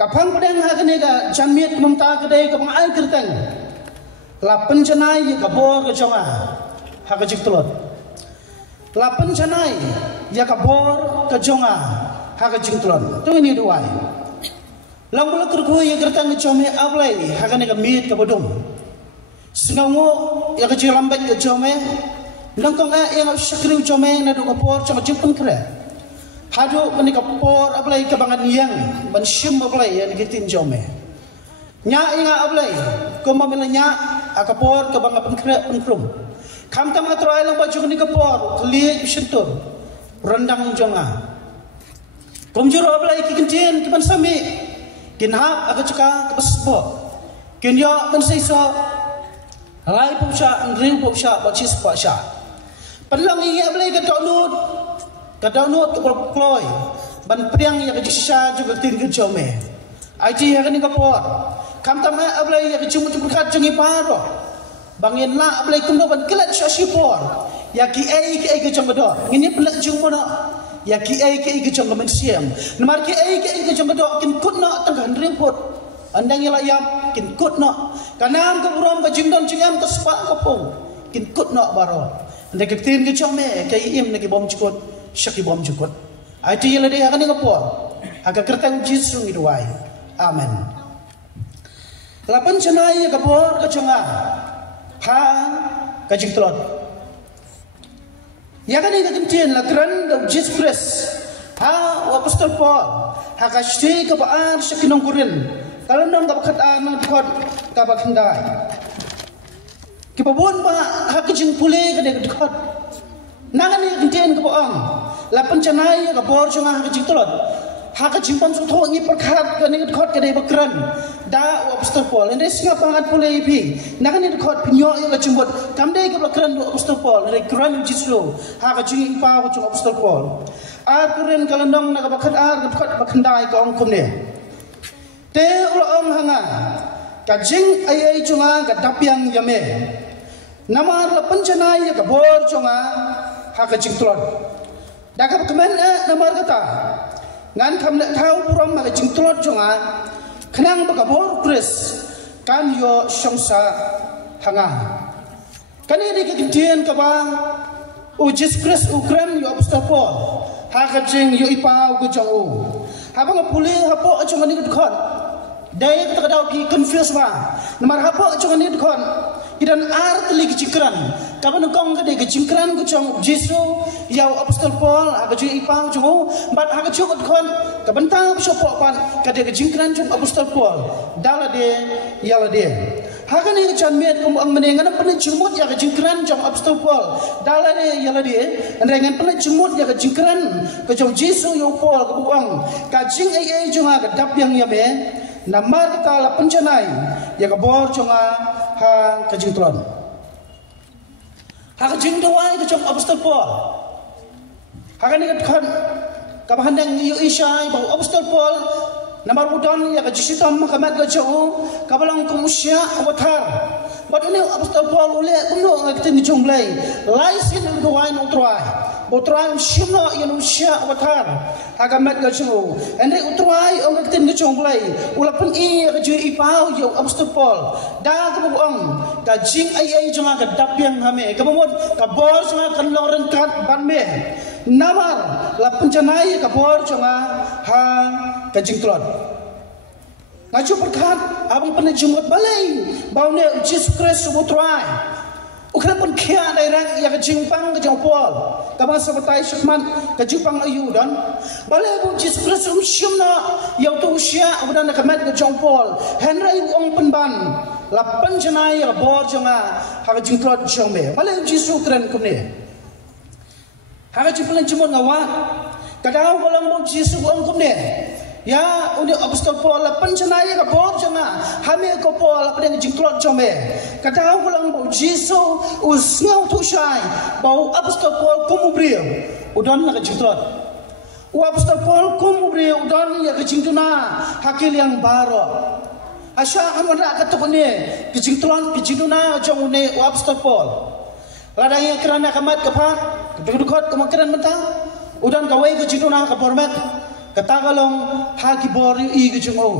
kapang pedang hakane ga jamiat kumta kedai kapang ai kertang lapan janai ya kabor ke jonga haka jiktulot lapan janai ya kabor ke jonga haka jiktulot tu ini dua lambulah kerku ya kertang jome ablai hakane ga miat ke bodong sengawo ya ke jilambat ke jome nangkong yang syakri jome na do kabor jonga jimpun kere hadu mani kapor ablai kabangan yang banshim ablai yang kitin jome nya inga ablai ko mamilanya akapor kabanga penkrum kam tam atroy lang baju ni kapor kli shintur rendang jonga komjur ablai kikintin kiban sami kinhap agachka kabasbo kinyo bansiso alai pusha ngriu pusha bachis pusha panlang ingi ablai ka tonut kadang-kadang keploi ban priang ya kejisa juga tin ke jome aji ya kan kapor kam tam ablai ya kecumut kat jungi paro bangin la ablai kumdo ban kelat syashipor ya ki ke jomdo ngini pelak jumona ya ki ke jomdo mensiam namar ki ke jomdo kin kutna tangkan rempot andang ya layam kin kutna kanam ke buram ke jingdon jingam ke spa kapong kin kutna baro ndek tin ke jome kai im nagi bom cikot syaki bom jukut. Itu yang dia akan ngapor. Agak kertang Yesus ngiduai. Amen. Lapan cenai kapor kejonga. Ha kajing telot. Ya kan ini kemtian lakran dan Jesus Christ. Ha apostol Paul. Ha kashti kapaan syaki nongkurin. Kalau nong kapakat nang dikot kapak hendai. Kipabon ba ha kajing pule kada dikot. Nangan ni kentian ke boang, lapan cenai ke bor cunga ke jingtolot, hak jimpan suto ni perkat ke ni kot ke dai bakran, da apostol Paul, ini singa pangat pule ipi, nangan ni kot pinyo yang ke jimbot, kam dai ke bakran do apostol Paul, ni kran jislo, hak jing pa cunga apostol Paul, kuren kalandong nak bakat bakat bakandai ke ongkum ni, te ulang hanga, kajing ayai cunga ke dapiang yame, nama lapan cenai ke bor cunga hak jingtolot. Dakap keman namar kata ngan kam nak tahu puram hak jingtolot jonga kenang bakabor Chris kan yo syangsa hanga kan ini kekintian kaba Jesus Chris ukran yo apostol Paul hak jing yo ipa go jongu haba ngapuli hapo jonga ni dukon daya kita kadau ki confuse ba namar hapo jonga ni dukon idan art li kecikran kapan kong kade kecikran ku chong Jesu yau apostol Paul aga ju ipang ju bat aga ju kon kapan ta so pan kade kecikran ju apostol Paul dala de yala de haga ni chan met kum ang menengan pen jumut ya kecikran ju apostol Paul dala de yala de rengan pen jumut ya kecikran ku chong Jesu yau Paul ku buang ka jing ai ju aga dap yang ya be namar ta la penjanai ya ka bor chonga ha kajing tron ha kajing dawai ke chong apostol Paul ha kan kan kabahandang yu isai bau apostol Paul namar budon ya ka jisitam makamat ka chong kabalang kumusya awatar but ini apostol Paul ule kuno ngaktin chong blai laisin dawai no try botrai shimno yan usya awatar hagamat ka chong ende utrai ong ngaktin chong blai ulapan i ka ju ipau yo apostol Paul da ka buong ka jing ai jonga ka dapyang hame ka bomon ka bor jonga kan loren kat banme namar la penjanai ka bor jonga ha ka jing tlot ngaju perkat abang pernah jumut balai baune Jesus Christ utrai ukran pun kia dai rang ya ka jingpang ka jong Paul ka ba sabatai syukman ka jupang ayu dan balai bu Jesus Christ shimna ya tu sia udan ka mat ka jong Paul henry ong penban lapan janai ya bor jonga ha ka jingtlot jong me balai Jesus kran kumne ha ka jiplan jumut ngawa kadau bolang bu Jesus ong kumne ya uni apostol Paul lapan janai ka bor jonga hame ko Paul lapan jingtlot jong me kadau bolang bu Jesus usngau tu syai bau apostol Paul kumubrio udan la ka jingtlot apostol Paul kumubrio udan ya ka jingtuna hakil yang baro asya anwara ka tukune ka jingtlon ka jingtuna jong ne apostol Paul ladang yang kerana kamat kapat kedukot kemakaran mentang udan kawai ka jingtuna ka format kata kalong ha kibor i gejung o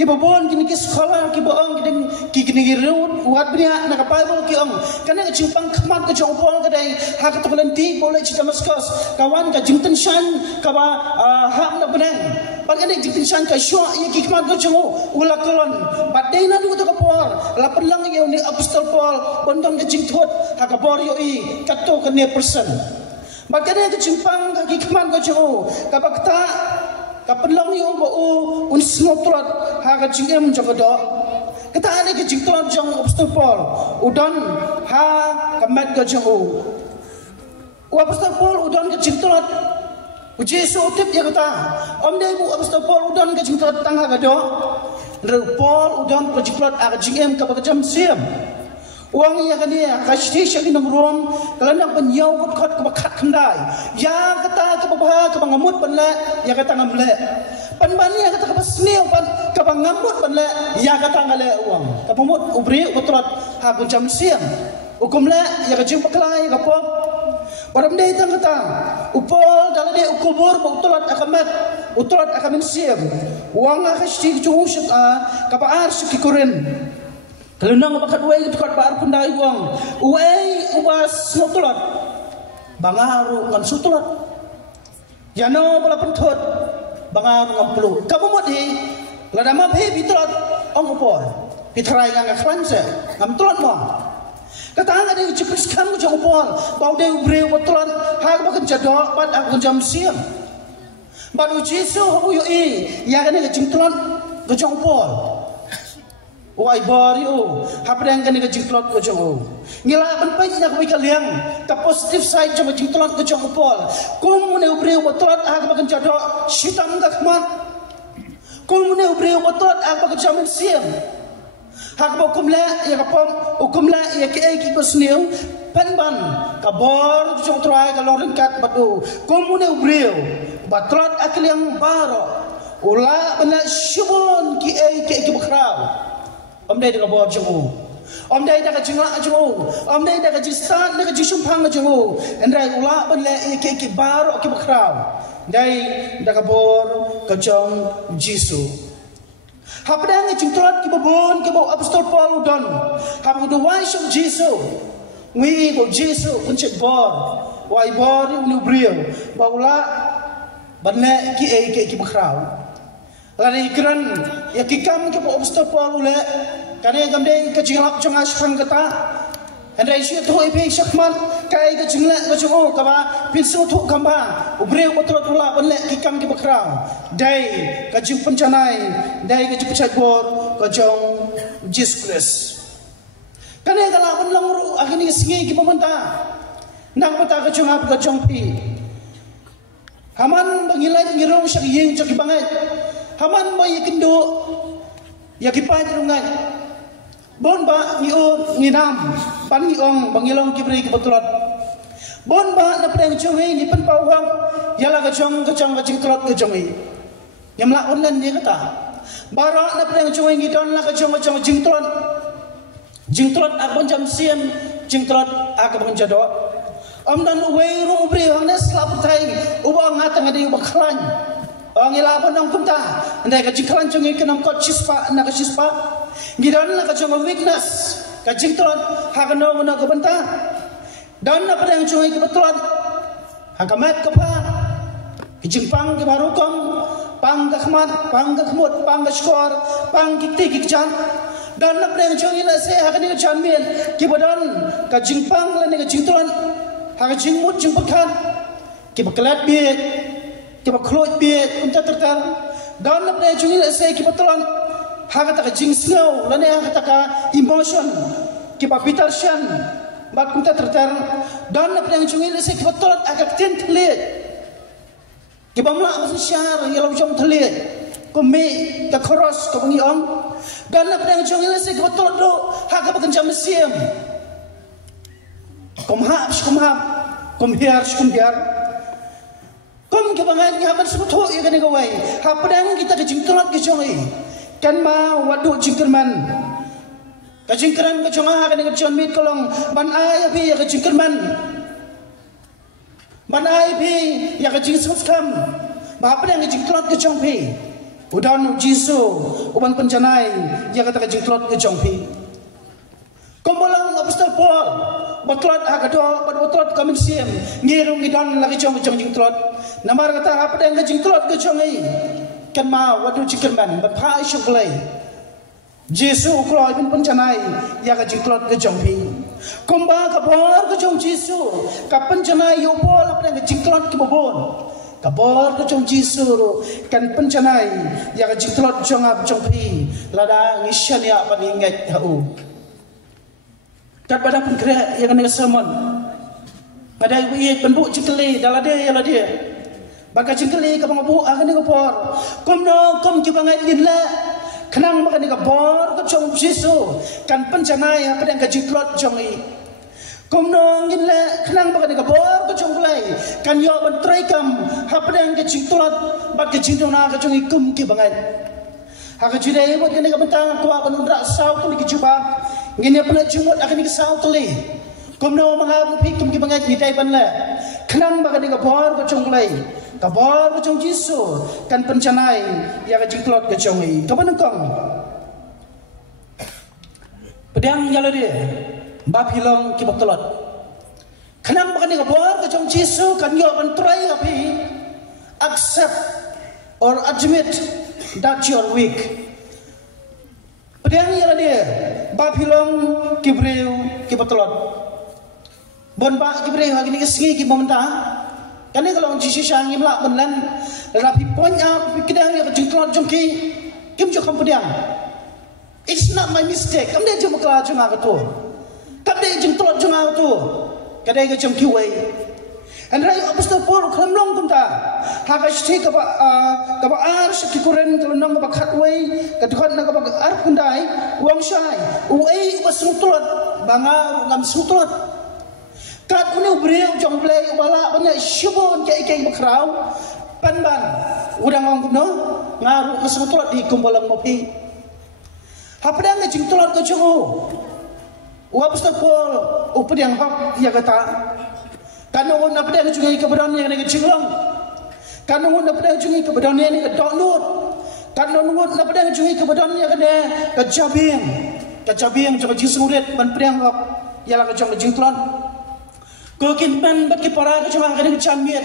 kibobon kini ki sekolah kibong kini girut uat bria nak Bible ki ong kana ke cimpang kemat ke jong pol kadai ha ka tulen ti boleh ci Damascus kawan ka jingten shan ka ba ha na benang pan kana jingten shan ka shwa ye ki kemat ke jong ula kolon badai na du to ka por la pelang ye ni apostol Paul bondong ke jingthot ha ka bor yo i kato ka ne person bakana ke cimpang ka ki kemat ke jong ka bakta kapelang yo bo un snotrat ha ka jingem jogado kata ane ke jingtrat jong apostol Paul udan ha kamat ke jong apostol Paul udan ke jingtrat Jesu tip ya kata om dei bu apostol Paul udan ke jingtrat tang ha gado re Paul udan ke jingtrat ha jingem ka ba jam siam uang ya kan dia kasih syaki nongrom kalau nak penyau kot ke bakat kendai ya kata ke babah ke bangamut banla ya kata ngamle panbani ya kata ke pasneu pan ke bangamut banla ya kata ngale uang ke pemut ubri utrat ha jam siam hukum la ya ke jing paklai ke pop padam dei tang kata upol dalam dia ukubur utrat akamat utrat akamin siam uang kasih juhus ke baar sekikurin kalau nang bakat uai dekat baar pendai uang uai ubas sutulat bangaru ngan sutulat jano bala pentot bangaru ngam pelu kamu modi lada ma phe bitulat ong upol pitrai ngang kranse ngam tulat mo kata ada jepis kamu jong upol bau de ubre betulat ha bakan jadok bat aku jam siang baru Jesu hu yo i ya kan ke jingtulat ke jong upol wai bari o hapdang kan ke jingtlot ko jong ngila ban pai na ko kaliang ka positive side jong jingtlot ko jong pol kum ne ubre botlot ha ka kan jado sitam ka khmat kum ne ubre botlot ha ka jamin siam ha ka kum la ya ka pom kum la ya ke ki ko sneu pan ban ka bor jong trai ka lorin kat badu kum ne ubre botlot akliang baro ula bana shubon ki ki bakrau om dai da bor jong om dai da jingla jong om dai da jistan da jisumpang jong endrai ula ban le ke baro ke bakrau dai da bor ka jong Jesu hapdang jingtrot ke babon ke bo apostol Paul udon hapu do wai shom Jesu wi bo Jesu kun chet bor wai bor nu brio ba ula ban le ke bakrau lari kran ya kikam ke po apostol Paul ule kane gamde ke jinglak jong ashpang kata andai shi to ipe shakman kai ke jingla ke jong ka ba pinsu thu kamba ubre botrot ula banle kikam ke bakrau dai ke jing pencanai dai ke jipchat bor ke jong Jesus kane kala ban langru akhini singi ke pementa nang peta ke jong ap ke jong pi haman bangilai ngirong syak yeng jok bangai haman mo yakindo yakipan rungan bon ba ni nam pan ni ong bangilong kibri kebetulan bon ba na pedang chongi ni pen pawang yala ka chong jingtrot ka chongi yamla online ni kata bara na pedang chongi ni don la ka chong jingtrot akon jam siam jingtrot akon jado am dan wei ru bri hang nes la putai uba ngatang ade uba klan ngila pun nang kumta ndai ka jikran chongi kenam ko chispa na ka chispa gidan na ka chong weakness ka jingtron ha ka no na ka banta dan na pedang chongi ke betulan ha ka mat ka pa jimpang ke baru kom pang ka khmat pang ka khmut pang ka skor pang ki ti ki chan dan na pedang chongi la se ha ka ni ka chan mien ki badan ka jimpang la ni ka jingtron ha ka jingmut jingpakhan ki baklat biet ki baklot biet unta tertar dan na pedang chongi la se ki betulan haga taka jing snow lane haga taka emotion kipa bitar shan bak kunta tertar dan na pedang chungi le se kipa tolat agak ten telit kipa mla asu syar yalau jom telit kome ka koros ka bungi ong dan na pedang chungi le se kipa tolat do haga bakan jam siam kom hiar kom kipa ngan haban sebetul ya kan gawai ha pedang kita ke jing tolat ke chungi kan ma wadu jingkerman ka jingkeran ka chonga ka ni chon mit kolong ban ai bi ya ka jingkerman ban ai bi ya ka jing sus kam Bapak yang jingklot ke jongpi. Udan Jisu uban penjanai yang kata jingklot ke jongpi. Kombolang Apostol Paul batlot agado batlot kami siam ngirung idan lagi jingklot. Namar kata apa yang jingklot ke jongi. Kan ma wadu jikerman bapai syuklai. Jisu ukloi pun penjanai yang jingklot ke jongpi. Komba kabor ke jong Jisu kapan janai yopol apa yang jingklot ke bobon. Kabor ke jong Jisu kan penjanai yang jingklot jongap jongpi lada ngisyan ya apa ingat tahu. Kat pada pun kira yang kena sermon. Ada ibu penbuk jingkeli dalam dia ialah dia. Baka jingkeli ke pengabu akan dia kapor. Kom kibangai inla. Kenang makan dia kapor ke jong Jisu kan penjanai apa yang jingklot jongi. Komnong inla kenang makan dia kapor ke jong belai kan yo mentreikam apa yang jingklot bak jingtona ke jong ikum kibangai. Haka jidai buat kena kapentang kuah penundrak sau tu lagi cuba. Ngini pernah jumut akan dikesau tuli. Komno mengabu pikum kibangai ni dai banla. Kenang makan dia kapor ke jong belai. Kabor ke jong Jisu kan penjanai yang jingklot ke jongi. Kapan engkong? Pedang jala dia. Bab hilang kibak telot. Kenang makan dia kabor ke jong Jisu kan yo kan try api. Accept or admit that you are weak. Pedang jala dia. Bab hilang kibreu kibak telot. Bon ba kibreu hari ni kesengi kibak mentah. Karena kalau Yesus yang imlak benar, rapi poinnya kita yang jingklot jongki, kim jok kampediang. It's not my mistake. Kamu dia jom kelar jong aku tu, kamu dia jingklot jong aku tu, kadai ke jongki way. Andai Apostol Paul kelamlong kumta, hakashi kapa ars kikuren kelamlong kapa katway, kadukan na kapa ar kundai, uang syai, uai ubasutulot, bangar ngam sutulot. Kat punya beriau jong play balak banyak syubun kek bakrau panban udang orang kuno ngaru ngesutulot di kumbalang mopi. Apa dah ngejingtulot ke jongo? Apostol Paul upediang hak ia kata. Kanong apa dah ngejungi kebenaran yang ngejinglong. Kanong apa dah ngejungi kebenaran yang ngedonlut. Kanong apa dah ngejungi kebenaran yang kejabing. Kejabing jong jisurit ban pediang hak ialah kejong ngejingtulot. Kokin ban bat kipara ke cuma kena kecamiat.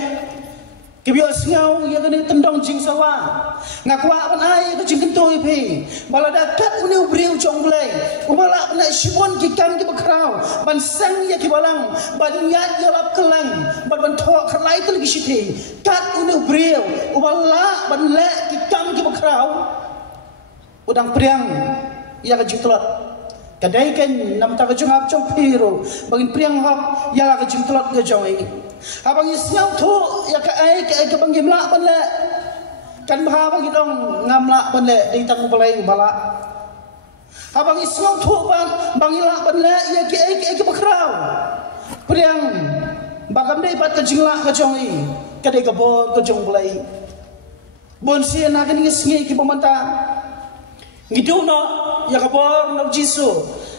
Kebias ngau ia kena tendong jing sawa. Ngakwa pan ai ke jing kentoi pe. Bala dakat uni ubriu jong blai. Ubala na shibon kikam ki bakrau. Ban sang ia ki balang. Ban nyat ia lap kelang. Ban thok khlai tu lagi site. Kat uni ubriu. Ubala ban le kikam ki bakrau. Udang priang ia ke jing telot. Kadai kan nam ta ke jongap jong piro bangin priang hap yala ke jingtlot ke jongi abang isnyau tu ya ke ai ke bangim la ban le kan ba bang dong ngam la ban le ding tang balai bala abang isnyau tu bang ila ban le ya ke ai ke bakrau priang bagam dei pat ke jingla ke jongi kadai ke bon ke jong balai bon sia na kan ngisngi ki pemanta ngiduno ya kabor no Jisu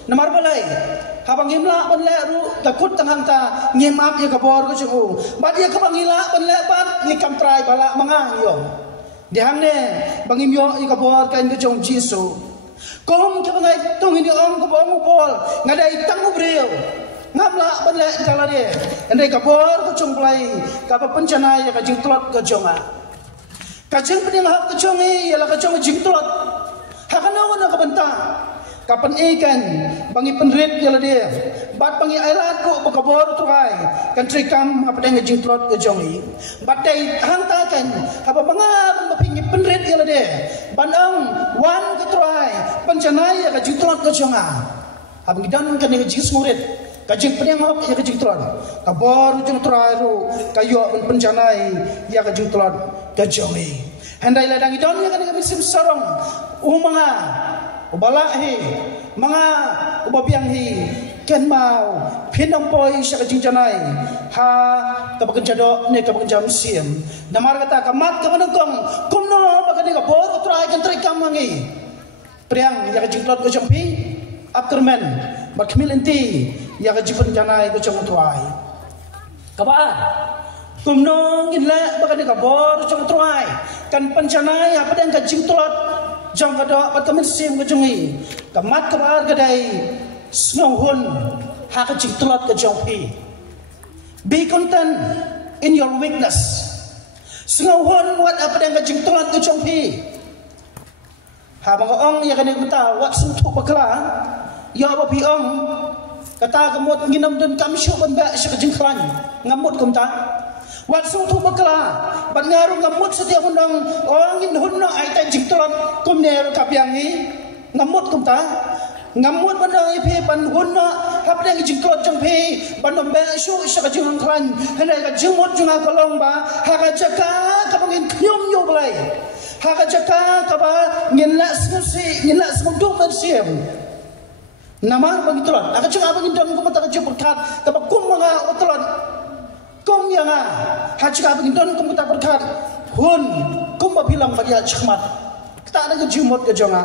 namar balai habang imla ban le ru takut tanghang ta ngimap ya kabor ko chu bad ya kabang ila ban le bat ni kam trai bala mangang yo dihang ne bangim yo ya kabor kan ko jong Jisu kom ke bangai tong ini om ko bong pol ngadai tang ubreu ngamla ban le kala de ndai kabor ko chung plai ka pa pencana ya ka jingtlot ko jonga ka jing peding hap ko jongi ya la ka jong jingtlot hakana wana kabanta kapan ikan bangi penrit jala dia bat bangi ailat ko bakabor tuai kan trikam apa deng jingtrot ke jongi batai hangta kan apa bangar bapingi penrit jala dia bandang wan ke tuai pancanai ka jingtrot ke jonga abang dan kan deng jingsurit ka jing pedeng hok ya ka jingtrot kabor jing tuai ru kayo pancanai ya ka jingtrot ke jongi handai ladang idon ya kan kami sim sarong umanga ubalahi mga ubabianghi ken mau pinong poi sa kajingjanai ha kabagenjado ne kabagenjam siem namar kata kamat kamanungkong kumno bagani ka bor utrai kan trikam mangi priang ya kajingklot ko jampi afterman bakmil inti ya kajipun janai ko jong utrai kabaan kumnong inle bakan ka bor jong trai kan pancanai apa yang ka jing tolot jong ka do pat kamen sim ka jongi kamat ka bar ka dai snong hun ha ka jing tolot ka jong pi. Be content in your weakness. Snong hun wat apa yang ka jing tolot ka jong pi. Ha bang ong ya kan mata wat sung thu bakla ya ba pi ong kata kamut nginam dun kam syu ban ba sya ka jing khlan ngamut kum ta wat sung thu bakla ban ngaru ngamut setiap undang ong in hun no ai ta jing tolot kum ne ro kap yang ni ngamut kum ta ngamut ban ai phe ban hun no hap dang jing tolot jong phe ban no ba syu sya ka jing khlan hanai ka jing mot junga kolong ba ha ka jaka ka bangin knyom yo blai ha ka jaka ka ba ngin la smusi ngin la smuduk ban siam nama bagi tolon aka cunga bagi don ko mata ka berkat ka ba kum mga tolon kum yang ha cunga bagi don ko mata berkat hun kum ba bilang bagi chmat kita ada ke jumot ke jonga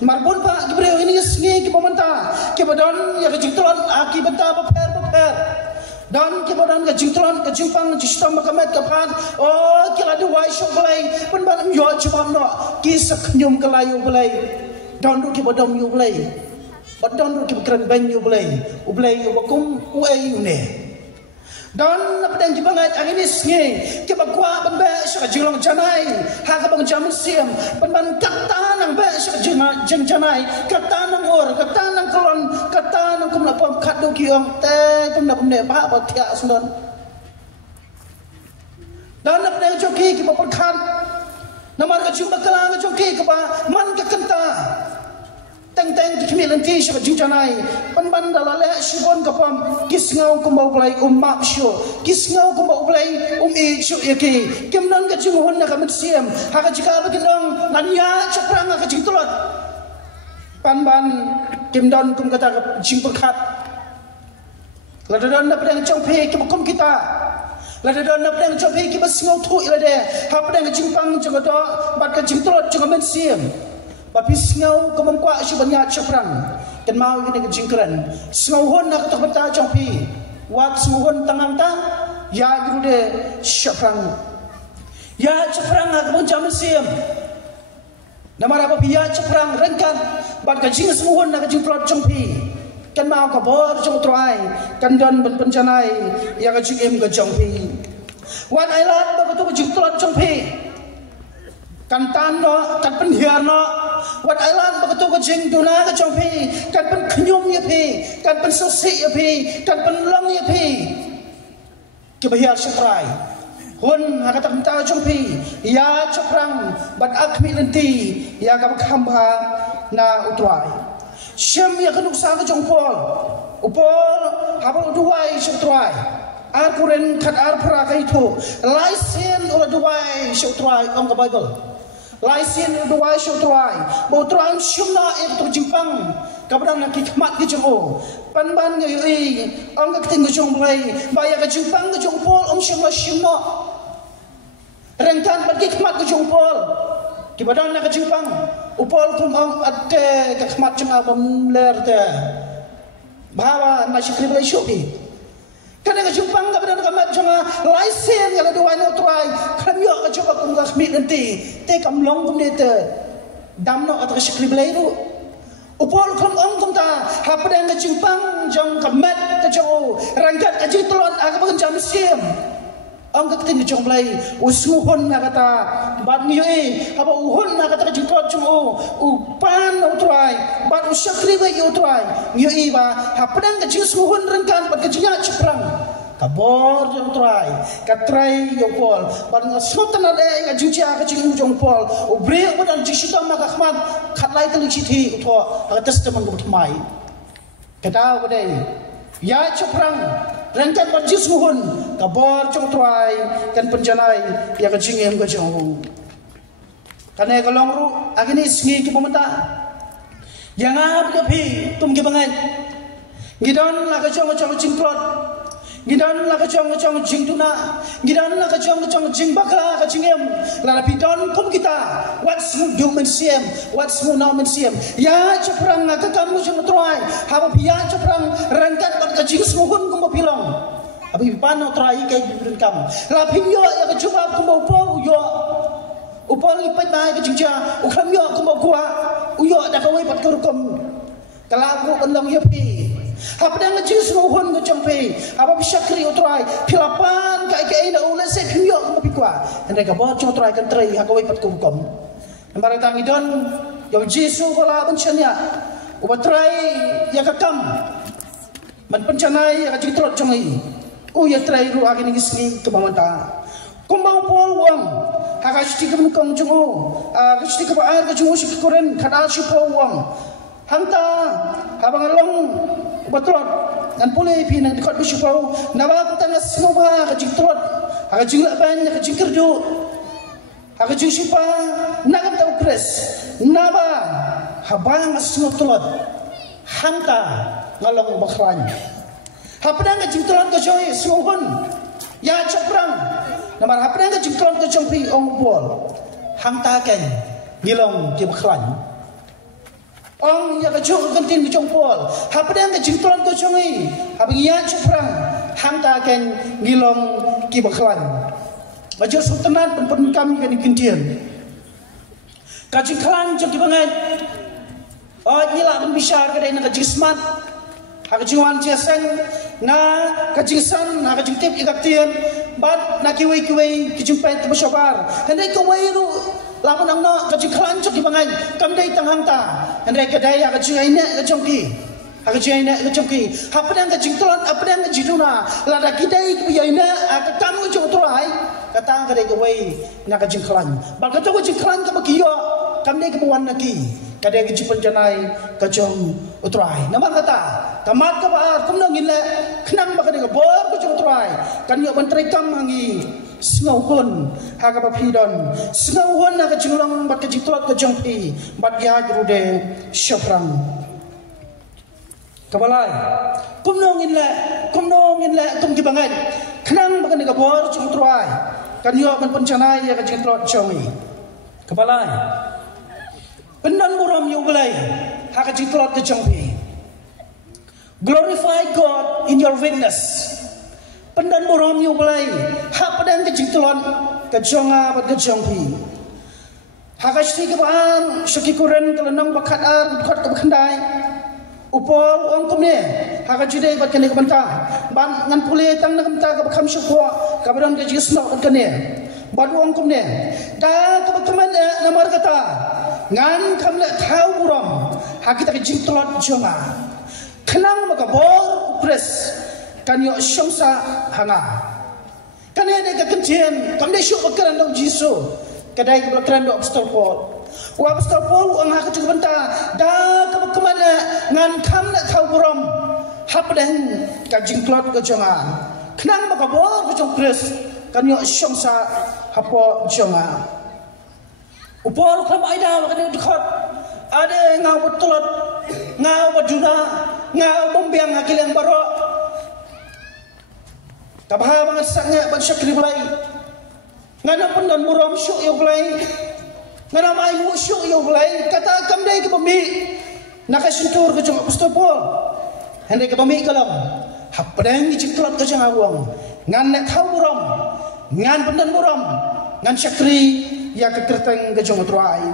marbon pa gibreo ini sngi ki pamanta ke badon ya ke tolon aki benta ba per dan ke badan ke jingtron ke jimpang jistam kamet kapan oh kila de wai shok belai pen ban yo chubam no ki saknyum kelayu belai dan ru ke badam yu belai badan ru ke kran ban yu belai u belai yu bakum u ai yu ne dan apa dan jibangat ang ini sngi ke bakwa ban ba shak jilong janai ha ka bang jam siam pen ban kata nang ba shak jeng janai kata nang or kata nang kolon kata nang kum na pom khat do ki ong te kum na pom ne ba ba thia sundon dan apa dan joki ki ba khat namar ka jumba kala ka joki ka ba man ka kanta teng ki khmi lan ti shak jing janai ban dalale shibon ka pom kis ngau kum ba ulai map sho kis ngau kum ba ulai e sho yake kem nan ka jing hon na ka mit siam ha ka jika ba kinong nanya chaprang ka jing tolot ban kim don kum kata jing berkat ladadon na pedang chong phe ki kum kita ladadon na pedang chong phe ki ba singau thu ila de ha pedang jing pang jong do bat ka jing tolot jong men siam Bapi singau kamam kwa syubanya chaprang kan mau ini ke jingkran singau hon nak tak bata jongpi wat singau hon tangang ta ya grude chaprang ya chaprang ak mon jam siam namara bapi ya chaprang rengkan bat ka jing singau hon nak jingprot jongpi kan mau ka bor jong trai kan don ben penjanai ya ka jing ka jongpi wat ailat ba ka tu jingprot jongpi kan tan no kan penhiar no wat ailan begitu ke jing duna ke jong pi kan pen knyum ye pi kan pen sosi ye pi kan pen long ye pi ke bahia syakrai hun ha kata minta jong pi ya chaprang bat akmi lenti ya ka khamba na utrai syam ya kanuk sa ke jong pol upol habol duai syutrai ar kuren khat ar phra kai thu laisen ur duai syutrai ong ka bible laisin dua syutrai bo trai syumna itu jimpang kabang nak khmat ki jongo pan ngai ong ka ting jong blai baya ka jimpang ka jong pol om syumna rengtan bagi khmat ka jong pol ki badang nak jimpang upol kum ong ate ka khmat jong abam ler te bawa na syukri blai syupi kadang jumpang ka badang ka mat jong laisin ka dua no trai kan yo ka jong kum ka khmit nanti te kam long kum ne te dam no at syukri blai ru upol kum ong kum ta ha padang ka jumpang jong ka mat ka jong rangkat ka jing tolot aka bang jam siam ong ka tin jong blai usuhon na kata bat ni ha ba uhon na kata ka jing tolot jong u pan no trai bat syukri blai yo trai ni ba ha padang ka jing suhon rangkan bat ka jing chaprang kabor jong trai ka trai yo pol ban sotan ade ka jincha ka jing jong pol o bre ban jing sita ma ka khmat khatlai ka lik thi utho ka testament ko thmai kata bade ya chaprang rangkan ban jing suhun kabor jong trai kan penjanai ya ka jing em ka jong kane ka long ru agini sngi ki pamata yang apa pi tum ki bangai ngidon la ka jong jing plot ngidan la ka chong jing tuna ngidan la ka chong jing bakla ka jingem la pidon kum kita what's do men siem what's no men siem ya chaprang ka kamu jong trai ha ba pia chaprang rangkat bat ka jing suhun kum pilong abi pano trai kai bibrin kam la phim yo ya ka chuba ko mo po yo upol ipat na ka jingja ukam yo ko mo kwa uyo da ka wai pat ko kom kala ko bandang yo pi Apa yang ngejis mohon ngejampi, apa bisa kiri utrai, pilapan kai na ulah se phim yo ko pikwa, hendai ka bot utrai kan trai ha ka wai pat ko kom. Nambar tang idon yo Jesu wala benchanya, ubatrai ya ka kam. Man pencanai ya ka jitrot jongai. Ya trai ru agin ngisni ke bamanta. Kumbang pol wang, ha ka sti ke kong jongo, ka sti ke air ka jongo si koren kada si po wang. Hanta habang long batrot dan pulai pinang dekat bersyukur nawa kita ngasnoba kajitrot aga jingla ban ka jingkerdo aga jingsipa nagam ta ukres naba habang ngasnotlot hanta ngalong bakran hapadang ka jingtrot ka joy snohon ya chaprang namar hapadang ka jingtrot ka jongpi ong bol hanta ken ngilong ki bakran Ong ya kacung kantin kacung pol. Apa dia kacung tuan kacung ini? Apa ia ceprang? Hangta akan ngilong kibaklan. Baju sultanat pun kami kan ikintian. Kacung klan cok kibangan. Oh nila pun bisa kedai nak kacung smart. Kacung wan ciasang na kacung san na kacung tip ikatian. Bat nak kiwai kacung pen terbesar. Hendai kiwai tu. Lapan ang no kacung klan cok kibangan. Kamdai tanghang ta. Hendai kedai kacung ini kacung ki. Kacung ini kacung ki. Apa yang kacung tulan apa yang jiduna. Lada kedai kibai ini kamu cok tuai. Kata kedai kiwai nak kacung klan. Bal kata kacung klan kabakiyo. Kamdai kebuan lagi. Kadang kecil penjanai kacung utrai. Nama kata, tamat kabar, kumnang inle, kenang bakal dia bor kacung utrai. Kan yang menteri kam hangi, sengauhun, hagap pidon, sengauhun nak kacung lang, bat kacung tuat kacung pi, bat dia jerude syafrang. Kabalai, kumnang inle, kum kibangan, kenang bakal dia bor kacung utrai. Kan yang penjanai kacung tuat jongi. Kabalai. Pendan muram yu belai, hak jitlot ke jongpi. Glorify God in your witness. Pendan muram yu belai, hak pedang ke jitlot ke jonga bat ke jongpi. Hak asti ke baan, syaki kuren ke lenang bakat ar, bakat ke bakandai. Upol uang kumne, hak jidai bat kene ke banta. Ban ngan pulih tang nak banta ke bakam syukwa, kabaran ke jisnok bat kene. Ban uang kumne, dah ke bakaman namar kata. Ngan kamle tahu buram hakita kejing telot jonga kenang maka bor pres kan yo syongsa hanga kan ada kekencian kamle syuk bakaran dong jisu kedai bakaran dong apostol Paul wa apostol Paul ang hakita benta da ke kemana ngan kamle tahu buram hapdeng kejing telot ke jonga kenang maka bor kejong pres kan yo syongsa hapo jonga Upol kelam aida makanya dekat ada ngau betulot ngau baduna ngau bombiang hakil yang baru kabah banget sangat bersyakri belai ngana pun dan muram syuk yo belai ngana mai mu syuk yo belai kata kamdai ke bumi nak sentur ke jong apostol Paul hendai ke bumi kalam hapdang diciklat ke jong awang ngan nak tahu muram ngan pendan muram ngan syakri ya kekerteng kejong utrai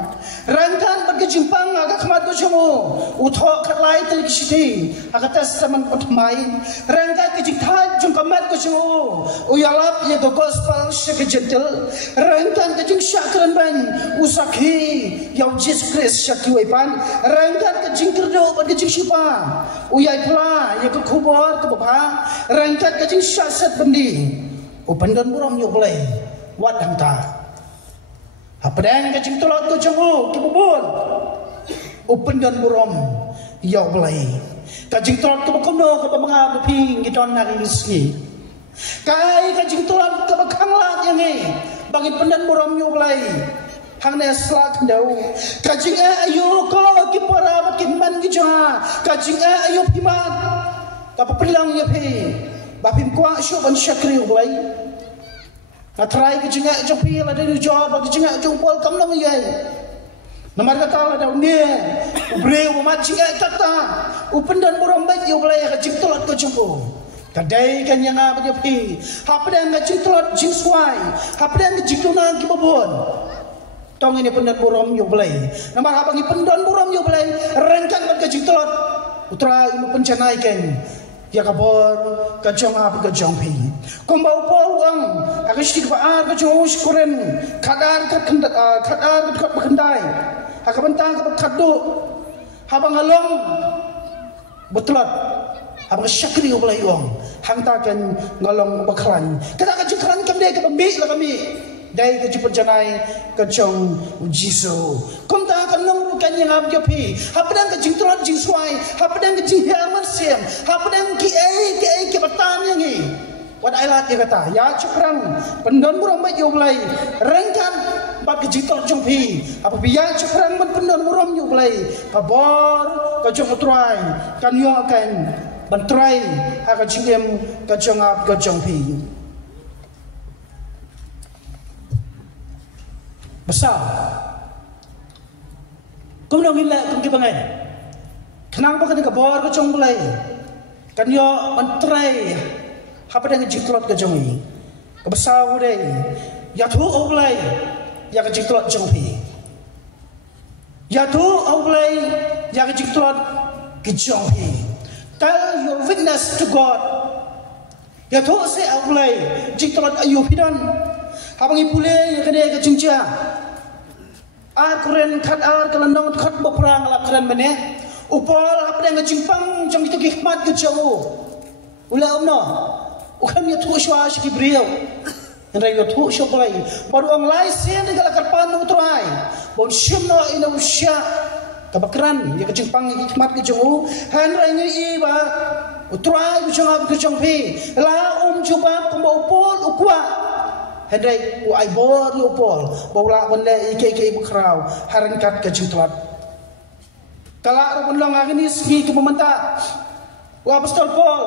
rangkan berkejimpang agak kemat kejomu uthok katlai tel kisiti agak tes zaman utmai rangkan kejiktan jong kemat kejomu uyalap ya go gospel sekejentel rangkan kejing syakran ban usaki ya Jesus Christ syaki wepan rangkan kejing kerdo berkejing sipa uyai pula ya ke kubur ke bapa rangkan kejing syasat bendi upandan buram yo boleh wadang ta apa yang kecing tolak tu cemu kibubun, open dan buram, ya belai. Kecing tolak tu berkono ke pemangap ping kita nak isi. Kai kecing tolak ke bekanglat yang ni, bagi pendan buram ya belai. Hang ni selak dau. Kecing ayu ko kipara bakin man kita. Kecing ayu pimat. Tapi pelang ya pi. Bapim kuat syuk dan syakri ya belai. Natrai ke jengak jopi la dari jor bagi jengak jumpol kam nam ye namar kata la daun ne ubre umat jengak kata upen dan buram baik yo belai ke jingtolot ke jumpo Kadai kan yang apa dia pi. Apa yang ngajin telot jing suai. Apa yang ngajin tunang kibabon. Tong ini pendan buram yo belai. Namar apa ni pendan buram yo belai. Rengkan ngajin telot. Utra ilu pencanai kan. Ya kabor kajong apa kajong pi. Kumbau pau ang. Agus ti kaar kajong uskuren. Kadar kat bekendai. Akabentang kat kadu. Habang along betulat. Abang syakri ulai uang, hantakan ngolong baklan. Kita akan cekran kami ke pembik lah kami. Dari ke cipenjanai ke cong jisu. Kau tak akan nongrukan yang abjad pi. Apa dan ke jingtron jingsuai. Apa dan ke jinghiaman siam. Apa dan ke ke bertan yang ini. Wat ailat dia kata, ya cekran pendon burung baik ulai. Rengkan bak ke jingtron jong pi. Apa biar cekran pendon burung ulai. Kabor ke jong utrai. Kan yo kan bantrai haka jingem kajong ap kajong pi. Besar. Kau nak gila kau kibangai. Kenapa kau ni kabor kajong belai? Kan yo bantrai apa dengan jiklot kajong ini? Kebesar udai. Ya tu belai ya jiklot kajong pi. Ya tu belai ya jiklot kajong pi. Tell your witness to God. Ya tu saya awalai jiktolat ayuhidan. Habang ipule ya kene ke jingja. Akuren kat kelandong kat berperang lap keren mene. Upol apa dengan jimpang jam itu hikmat ke jauh. Ulah umno. Ukam ya tu sywa shikibriyo. Yang ya tu sywa balai. Baru orang lain sen dekat karpan utrai. Bon syumno ina usya. Kabakran ya kejimpang hikmat ke jauh hanrainya iba utrai bujang kejong pi la jubab kembau upol ukwa hanrai uai bor upol baula benda ike bukrau harankat kejintlat kala rubun ngagini segi ke mementa wa apostol Paul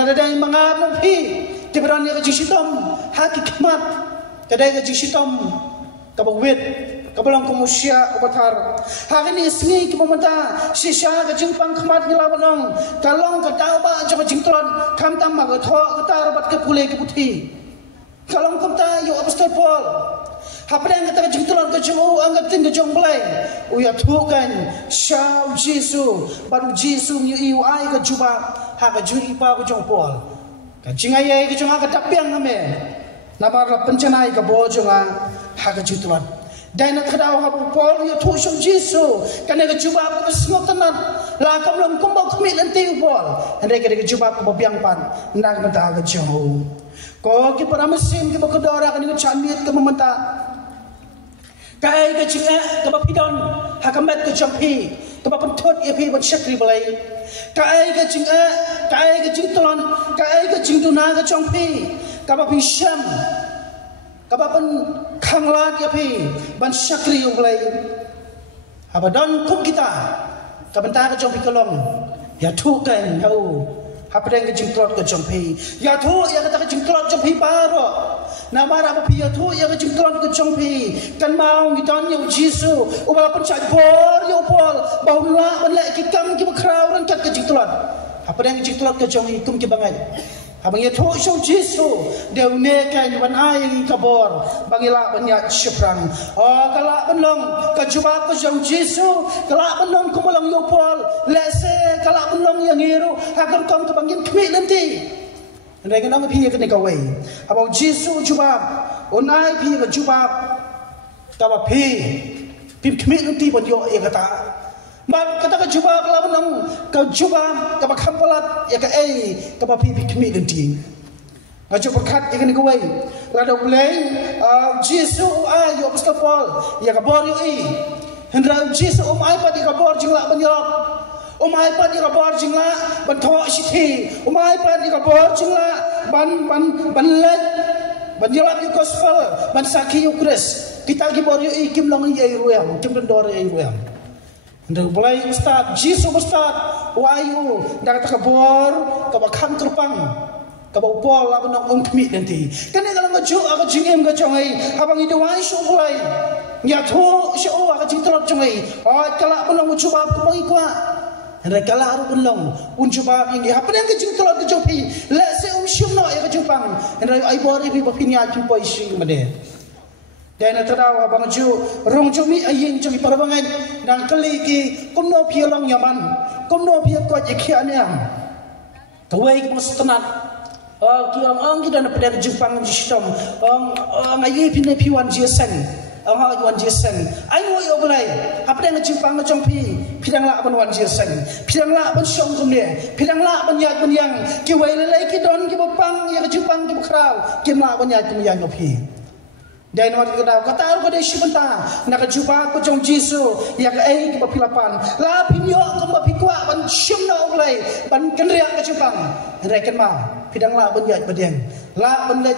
lada dai mangap pi tiberan ya kejisitom hikmat kadai kejisitom kabawit kabalang kumusya upatar hari ini sengi kemamanta sisa kejimpang kemat ngilawanong kalong ketau ba coba jingtron kam tam ma tho ketar bat ke pule ke putih kalong kamta yo apostol Paul apa yang kata jingtron ke jemu anggap tin ke jong belai uya tukan syau Jesu baru Jesu yu ai ke juba ha ke juri pa ke jong Paul ka jingai ke jong ka tapiang ame namar pencanai ke bojonga ha ke jingtron. Dan nak kena orang Paul ya tu syum Jesu kerana kejuba aku semua tenat lah kau belum kumbau kemit nanti Paul hendak kena kejuba aku biang pan nak mentah kejauh kau kita pada mesin kita kedora kena kecamit ke mementa kai kecingak ke bapidon hakamat ke jampi ke bapentut ia pi bersyakri balai kai kecingak kai kecingtolon kai kecingtuna ke jampi ke bapisyam kapan kanglat ya pi ban syakri ulai abadan kum kita kabentar ke jompi kolong ya tu kan hau apa yang ke jingklot ke jompi ya tu ya kata ke jingklot jompi paro nama apa pi ya tu ya ke jingklot ke jompi kan mau ngitan yang Jesu ubah pencai bor ya pol baula banlek kikam ki bakrau ran kat ke jingklot apa yang ke jingklot ke jompi kum ki bangai abang ya tu syau Jesu dia unekan ban ai kabor bangila banyak syukrang oh kalak benlong kajubak ke syau Jesu kalak benlong kumalang yopol lese kalak benlong yang ngiru agar kau kebangin kemik nanti ndai kenang pi ke nekawai abang Jesu jubab onai pi ke jubab kaba pi kemik nanti ban yo ya kata mak kata ke jubab la benong ke jubab ke bakhampalat ya ke ke bapi kemik nanti ngaju berkat ya ke wai la do blai Jesu yo apostol Paul ya ke bor yo hendra Jesu ai pati ke bor jingla banyak ai pati ke bor jingla ban tho sithi ai pati ke bor jingla ban let ban jilap yo gospel ban saki yo Kris kita gi bor yo kim long ye ruang kim dor ye ruang Ndak boleh ustad, Jesu ustad, wayu, ndak kata kabor, kabakam terpang, kabupol, apa nak kemit nanti. Kerana kalau ngaju, agak jingem kejongai, abang itu wayu boleh, ya tu, syau agak jingtrot jongai, oh kalau pun nak cuba aku bagi kuat, Rai kala aru belong unjuba ini apa yang kejing telot kejong pi le se syum no ya kejong pang rai ai bori pi bapinya ki poi shi made dan tadawa bang ju rong jumi ayin jumi parabangan nang kali ki kumno pi long yaman kumno pi ko je khiania tuai ko stanat ki ang ki dan pada jepang jistom ayi pi ne pi wan jesen ha wan jesen ai wo yo blai apa yang jepang jong pi pidang la ban wan jesen pidang la ban syong kum ne pidang la ban yat ban yang ki wai le ki don ki bapang ya jepang ki krau ki la ban yat ki yang no pi dan waktu kedau kata ko de shibanta nak jumpa ko jong jisu ya ka ai ki bapilapan la pinyo ko bapikwa ban syum no blai ban kenria ka jepang reken ma pidang la ban yat badeng la ban le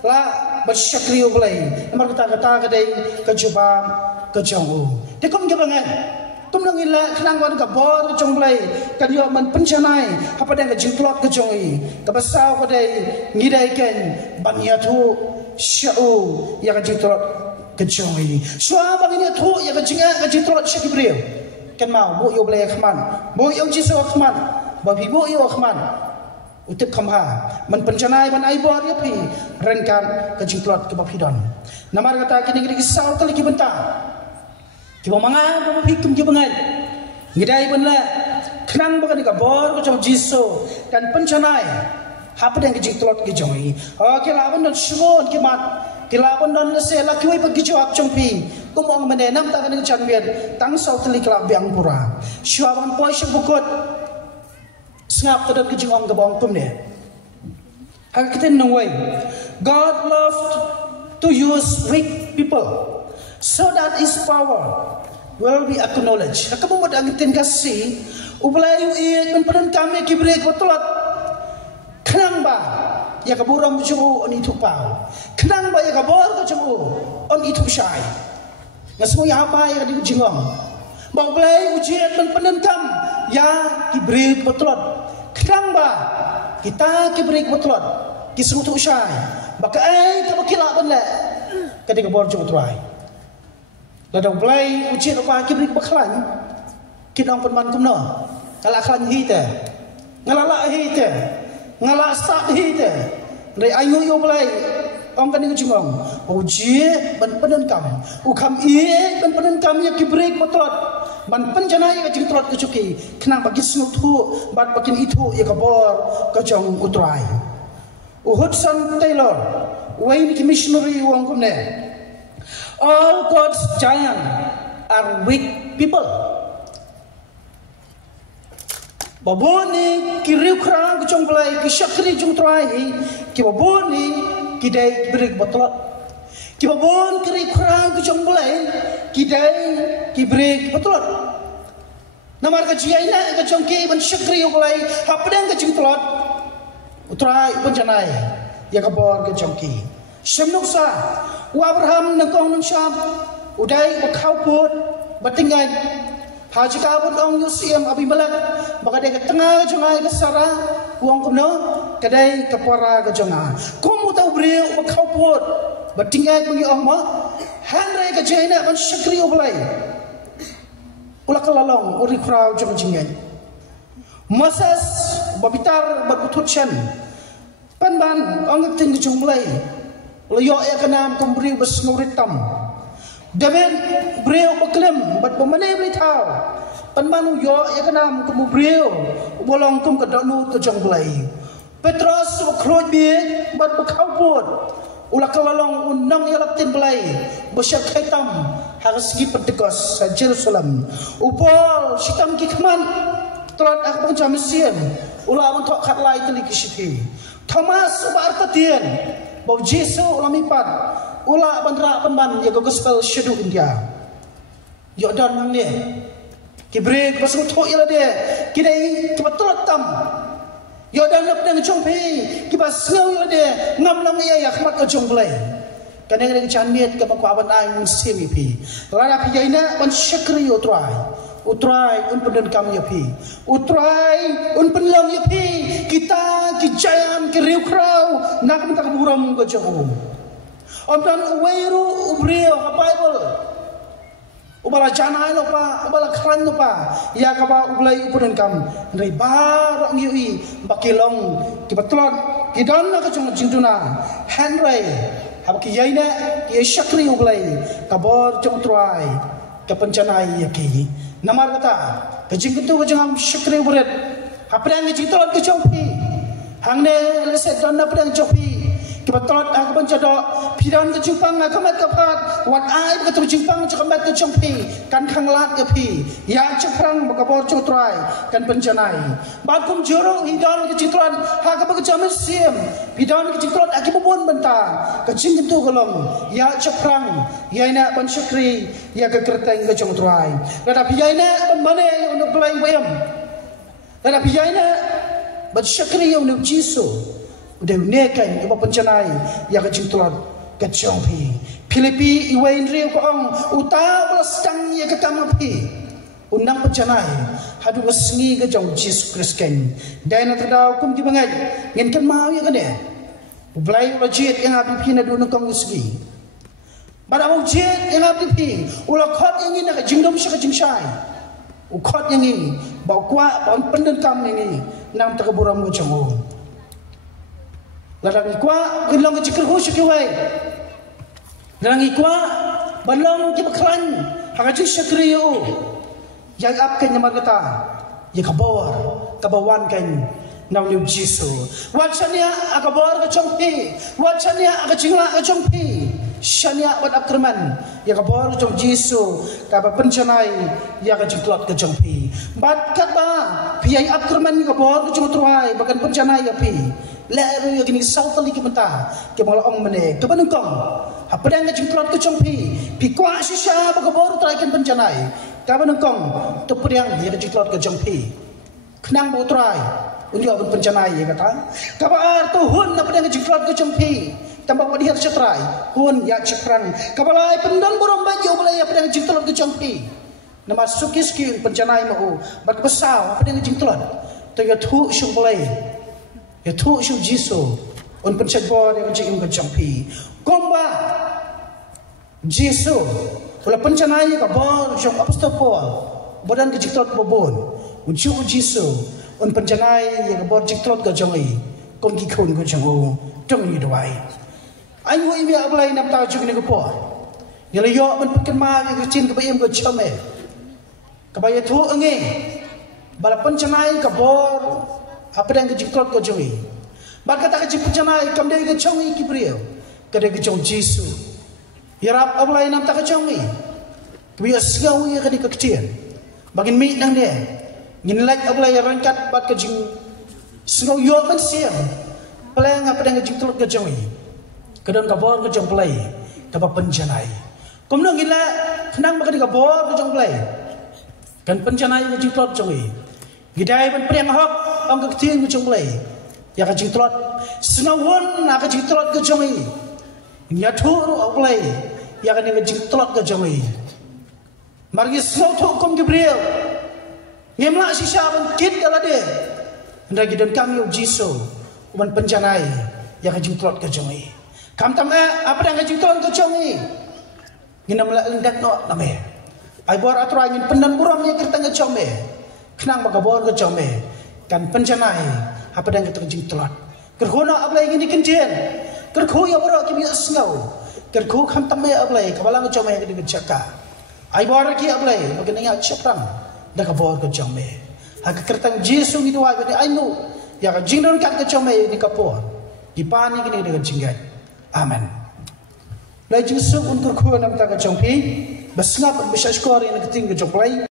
la bersyakri ulai nomor kata kedai kecuba kejauh dia kom jabangan kom nang ila kenang wan ka bor kejong ulai kan yo man pencanai apa dang kejingklot kejong i ka basau kedai ngidai ken banya tu syau ya kejingklot kejong i swa bang ini tu ya kejingklot syakibril kan mau bu yo ulai khman bu yo jisu khman ba pi bu yo khman utik khamha man pencanai man ai bor ya pi rengkan kejingklot ke bapidon namar kata kini kini kisau tali ki benta ki manga ba pi kum ki bangai ngidai ban la khnang ba ka bor ko jong jisu kan pencanai hapa dang kejingklot ki joi ki laban don shwon ki mat ki laban don se la ki wai pa ki jawab jong pi ko mong mane nam ta kan chan bian tang sau tali kla biang pura shwaban poi shuk bukut sengap kedap kejong ke bawang kum ni. Hak kita nungway. God loved to use weak people so that His power will be acknowledged. Hak kamu mau angkitin kasih. Ublayu iye menperan kami kibrik betulat. Kenang ba? Ya kaburam jemu on itu pau. Kenang ba ya kabor ke jemu on itu syai. Ngasmu ya apa ya di jengom. Bau belai ujian menperan kam ya kibrik betulat. Kenang ba kita kibrik betulat kisru tu syai baka ai ka bakila ban la ketika bor jung trai la dong play uji apa kibrik baklan kidong penman kumno kala khlan hi te ngala hi te ngala sak hi te re ayu yo play ong kan jungom uji ban penen kam u kham ie ban penen kam ya kibrik betulat man penjanai ka jingtrot ke cuki kenang bagi snut hu bat bakin itu ya kabor ka jong utrai Hudson Taylor Wayne missionary wong kumne all God's giant are weak people baboni kiriu krang jong blai ki syakri jong trai ki baboni ki dai brik botlat ki babon kiri krang jong blai ki dai ki brik botlat namar ka jiaina ka jong ki ban syakri ulai hapdang ka jing tlat utrai penjanai ya ka bor ka jong ki semnuksa wa Abraham nang kong nang syam udai ba khau put batingai haji ka bot ong Yusiem Abimelek baka de ka tengah jongai ka Sara wong kumno kadai ka pora ka jonga kum utau breu ba khau put batingai bungi ong mo hanrai ka jaina ban syakri ulai ulak lalong uri krau jong jingen Moses babitar bakututsan panban ong tin jong mulai layo ya kanam kumbri bas nguritam David breu baklem bat pemane beli tahu panban yo ya kanam kum breu bolong kum kadanu to jong mulai Petrus bakroj bi bat bakhau put ulak lalong unang yalap tin belai besyak hitam harus gi pentegas Jerusalem upol sitam ki kman telat ak jam siam ulah untuk khat lai teli ki sipi Thomas ubar tatien bau Jesu ulami pat ulah bandra penban ya gospel syadu India yo don nang ni ki break pasung tho ila de ki dai ki batlat tam yo dan nap dang chong pi ki bas ngau ila de ngam lang ya ya khmat ka chong blai kaneng dang chan miet ka bakwa ban ai mun semi pi lana pi jaina ban syakri utrai un penden kam ya pi utrai un penlang ya pi kita ki jayan ki riu krau nak minta buram ka jong om dan weiru ubrio ha Bible ubala janai lo pa, ubala kran lo pa, ya kaba ublai upunan kam, dari barang yui, bakilong, kibatlon, kidan na kacung jintuna, handrai, habaki yaina, ye syakri ublai, kabor cung truai, kapancanai yaki, namar kata, kajing kentu kajang syakri ubret, haprang jitot kacung pi, hangne leset donna prang jopi. Kebetulan aku pencadok pidan ke Jepang akamat kapat wat ai ke Jepang cakamat ke Jompi kan khanglat ke pi ya ceprang bakabor cotrai kan penjanai bakum jorong hidan ke citran ha ke bekejamet sim pidan ke citran aki bubun bentang ke jing tu golong ya ceprang ya ina ban syukri ya ke kerteng ke cotrai tetapi ya ina ban bane untuk pelai bayam tetapi ya ina ban syukri ya untuk Jisu udah nekan ibu pencanai ya kecing tuan kecong pi Filipi iwain riu ko ang utaw stang ya kakam pi undang pencanai hadu ngesngi kecong Jesus Christ ken dan terdau kum di bangai ngin kan mau ya kan ya ublai ulajit yang api pi na dunu kong ngesngi pada mau jet yang api pi ulah khot yang ini nak jingdom syaka jingshai ukot yang ini bau kuat bau penden kam ini nam terkeburam kecong Larang ikwa gelong ke cikir husyuk iwai. Larang ikwa balong ke bekran hakaji syakriyo. Yang apkan yang magata ya kabawan kan naw Jisu. Wachania akabawar ke chongpi, wachania akajingla ke chongpi. Shania wat apkerman ya kabawar ke chong Jisu kaba pencanai ya kajiklot ke chongpi. Bat kata piyai apkerman kabawar ke chong truai bahkan pencanai ya pi. Lalu yang ini sautali kita ke malong mene ke benengkong apa yang ngejengklot ke congpi pikwa sisa bagabaru traikan pencanai ke benengkong tepur yang dia ngejengklot ke congpi kenang bau trai untuk abun pencanai ya kata kabar tu hun apa yang ngejengklot ke congpi tambah wadihat setrai hun ya ceprang kabalai pendang borong baju balai apa yang ngejengklot ke congpi nama suki pencanai mau berbesar apa yang ngejengklot tegak tu syung balai ya tu syu Jisu on pencebor yang cing kecampi komba Jisu ula pencanai ka bor syong apostol Paul bodan ke jiklot bobon uju Jisu on pencanai ya ka bor jiklot ka jongi kom ki khon ko jongo tong ni dwai ai wo imi ablai nam ta juk ni ko po ya le yo men pekan ma ke cin ke bayem ko chame ka bay tu nge bala pencanai ka bor apa yang kejiklot kau jongi, berkata kejip pencanai kam dia kejongi kibriu, kada kejong Jisu, ya rap ablai nam tak kejongi, kebias ngau ya kada keketian, bagin mi nang dia, nginlek ablai rangkat bat kejing, ngau yo men siam, pelang apa yang kejiklot kau jongi, kadang kabor kejong pelai, kaba pencanai, kom nang nginlek kenang bagin kabor kejong pelai, kan pencanai kejiklot jongi, gidai ben priang hok ang kektian kejong pelai, ya kejiklot, senawon nak kejiklot kejongi, ya turu pelai, ya kan kejiklot kejongi, margi senau tu kom Gabriel, ngemla sisa bangkit kalau dia, hendak gidan kami Jisu, uman pencanai, ya kejiklot kejongi, kam tamai apa yang kejiklot kejongi, nginam lendak no name, ai bor aturan ngin pendan buram ya kertang kejome, kenang bagabor kejome, kan pencanai. Apa yang kita kejiklot? Kerhona ablai ini kenjen, kerhu ya boro kimi asngau, kerhu kam tamai ablai, kabalang kejome yang dikecaka. Ai bor ki ablai, bagin ya ceprang, dah kabor kejome. Hak kertang Jisu itu ai bade ainu, ya kejingdon kat kejome di kapor, di pani kini dengan jinggat. Amen. Lai Jisu untuk kerhu nam ta kejompi, besngap besar skor yang keting kejomplai.